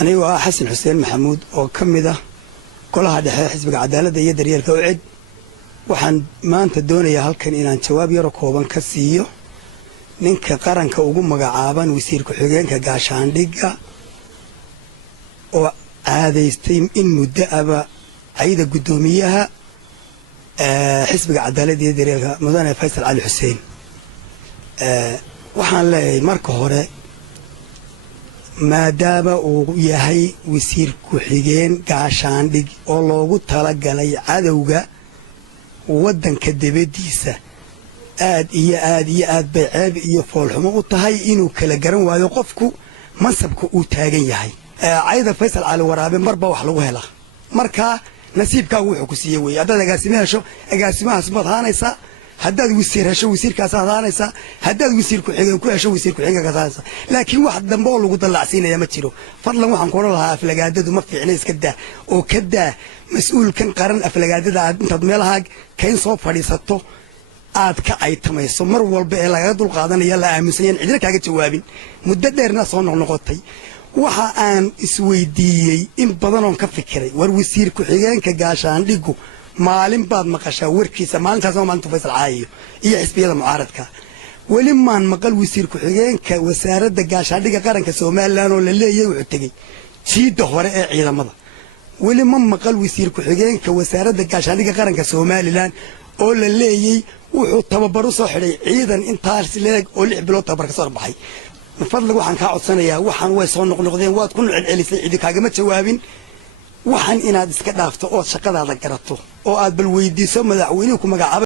أنا حسن حسين محمود أو كمدة كلها دحيح حزب عدالة يدري الكوعد وحن ما أنت دوني هالكن إن شواب يركوبن كسيو نك قرن كوجم مجعابا ويصير كحجين كجاشان دقة وهذا يستيم إنه دأبا عيد قدوميها حزب عدالة يدري مدن فيصل علي حسين وحن لا مركه هراء ما دام وياهي ويصير كحجين كعشان دق الله قد تلقى لي عدوجا ودن كدبديسة آد بعاب يفعلهم وطهي إنه كلا جرن ويقفكوا منصبكوا وتاجين ياهي عايز فيصل على ورابين مربى وحلوها له مركا نسيب كاوي حكوسية ويا هذا جاسمها شو جاسمها سبض هانيسا هداد ويصير شو ويصير كاسات هانيسا هداد ويصير كحجين كوي شو ويصير كحجين كاسات لكن واحد دمبول وقدر لعسينا يا متشلو فضلا واحد نقول لها أفلاجادد وما في عنيس كده وكده مسؤول كان قرن أفلاجادد أنت ضميلها كين صوب فريسته aad ka ay tamayso mar walba ee laga dul qaadanaya la aaminsan cidina kaaga jawaabin muddo dheerna soo noqnoqotay waxa aan isweydiiyay in badan oo ka fikiray war wasiir ku xigeenka gaashaan dhigu maalin baad maqashaa warkiisa maalintaas oo maanta Faysal Caayo iyo xisbiyada mucaaradka wali maan maqal wasiir ku xigeenka wasaaradda gaashaan dhiga qaranka Soomaaliland oo la leeyahay wuxuu tagay jiida hore ee ciidamada wali ma maqal wasiir ku xigeenka wasaaradda gaashaan dhiga qaranka Soomaaliland oo la leeyahay wuxuu tababar soo xiray ciidan intaas leeg oo 6 bilood tababar ka soo baxay fadlan waxaan ka codsanayaa waxaan way soo noqnoqdeen waad ku celcelisay cidi kaaga ma jawaabin waxaan inaad iska dhaafto oo shaqadaada garato oo aad bal weydiiso madaxweynuhu ku magacaabo